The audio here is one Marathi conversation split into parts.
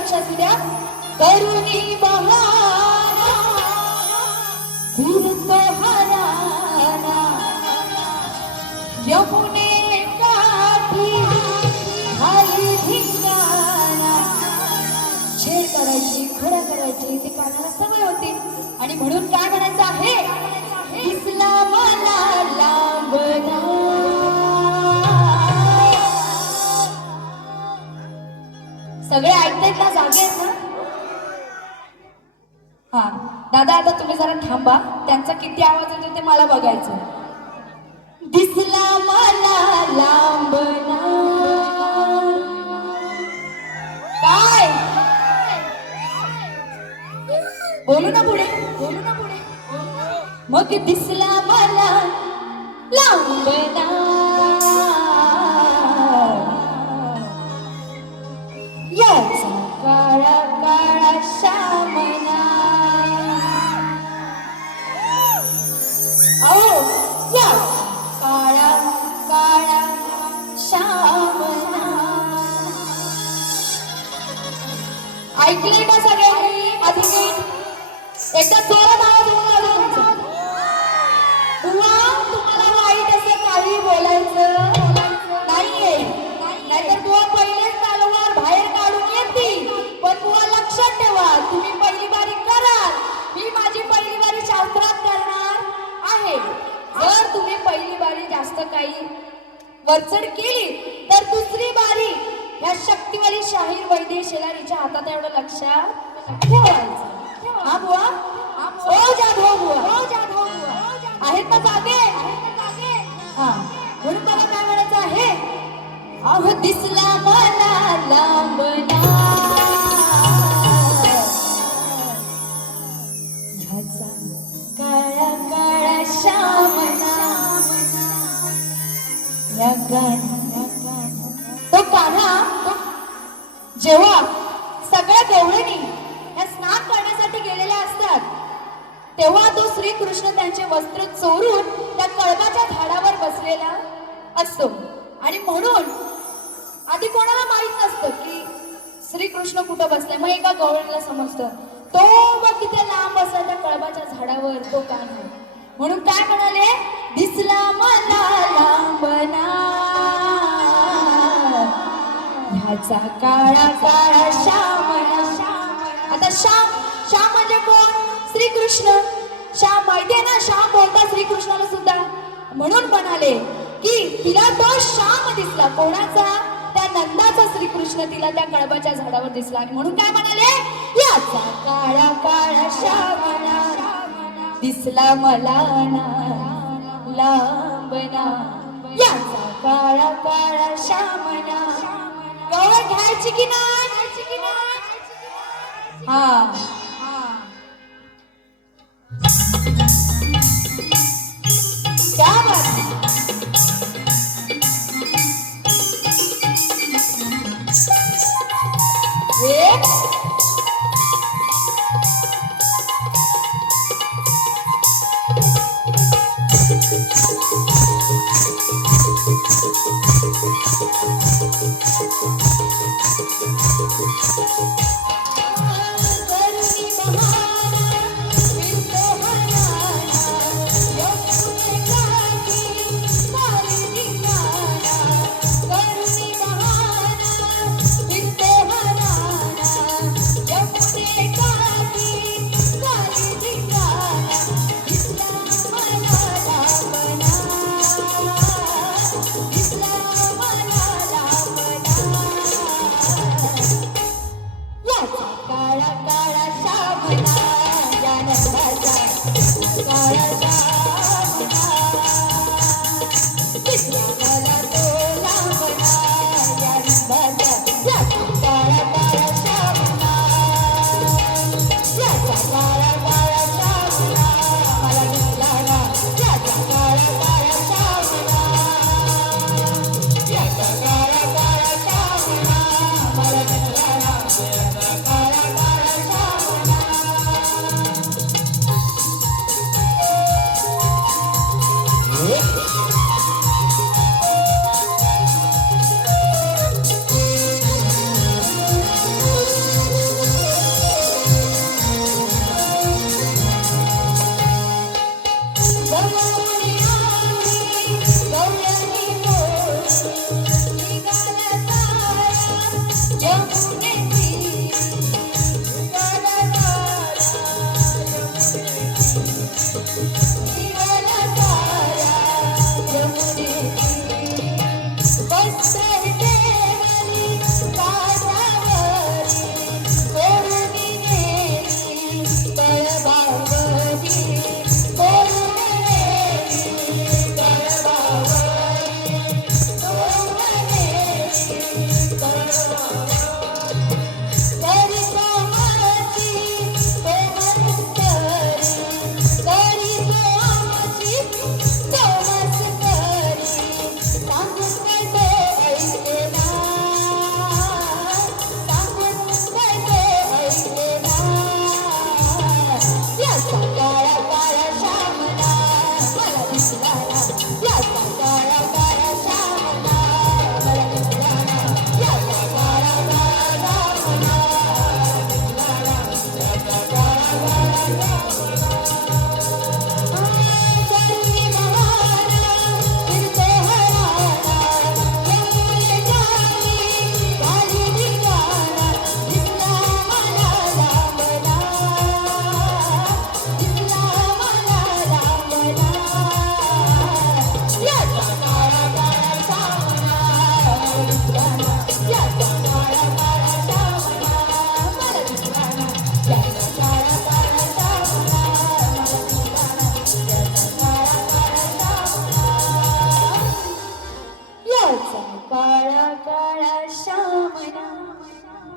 लक्ष असू द्या. करुणी बहाना फिरतो हराना यमुने काठी खाली धिंगाणा. छेड करायची खडा करायची ती कानाला सवय होती आणि म्हणून काय म्हणायचं आहे, दिसला मला लांबना. सगळे ऐकतायत ना, जागे आहेत ना? हा दादा आता तुम्ही जरा थांबा, त्यांचा किती आवाज येतो ते मला बघायचं. दिसला मला लांबना. काय बोलू ना पुढे, बोलू ना पुढे. मग दिसला मला लांबना याचा काळा काळा श्यामना. अहो या काळा काळा श्यामना. ऐकले का सगळ्यांनी? आधी एकदा जोरात आवाज होऊन बुवा, तुम्हाला वाईट असं काही बोलायचं नाहीये, नाहीतर बुवा पहिलेच तलवार बाहेर काढून येतील. पण बुवा लक्षात ठेवा, तुम्ही पहिली बारी कराल, मी माझी पहिली बारी शास्त्रात करणार आहे. जर तुम्ही पहिली बारी जास्त काही वरचढ केली तर दुसरी बारी ह्या शक्तिवाली शाहीर वैद्य शेलारीच्या हातात. एवढं लक्षात ठेवायचं. हा बुवा, हो जाधव बुवा, हो जाधव बुवा आहेत ना जागे? हा म्हणून मला काय म्हणायचं आहे, अहो दिसला मला लांबना ह्याचा काळा काळा श्यामना. या तो कान्हा जेव्हा सगळ्या गवळणी या स्नान करण्यासाठी गेलेल्या असतात, तेव्हा तो श्रीकृष्ण त्यांचे वस्त्र चोरून त्या कळबाच्या झाडावर बसलेला असतो. आणि म्हणून आधी कोणाला माहित नसतं की श्रीकृष्ण कुठं बसलाय. मग एका गवळणीला समजतं, तो मग तिथे लांब बसला त्या कळबाच्या झाडावर तो कान्हा. म्हणून काय म्हणाले, दिसला मला लांबना ह्याचा काळा काळा श्यामना. आता श्याम, श्याम म्हणजे कोण? श्रीकृष्ण. श्याम माहितीये ना, श्याम बोलता श्रीकृष्णाला सुद्धा. म्हणून म्हणाले की तिला तो श्याम दिसला. कोणाचा? त्या नंदाचा श्रीकृष्ण तिला त्या कळबाच्या झाडावर दिसला. आणि म्हणून काय म्हणाले, याचा काळा काळा श्यामना दिसला मला ना लांबना. याचा काळा काळा श्यामना. गवळ घ्यायची की नाही? हा क्या बात है.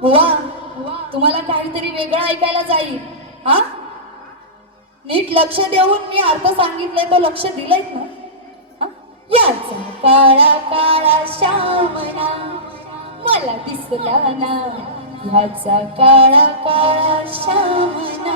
बुवा तुम्हाला काहीतरी वेगळं ऐकायला जाईल हा. नीट लक्ष देऊन मी अर्थ सांगितलंय तो लक्ष दिलंयत ना. हा? याचा काळा काळा श्यामना मला दिसला ना, याचा काळा काळा श्यामना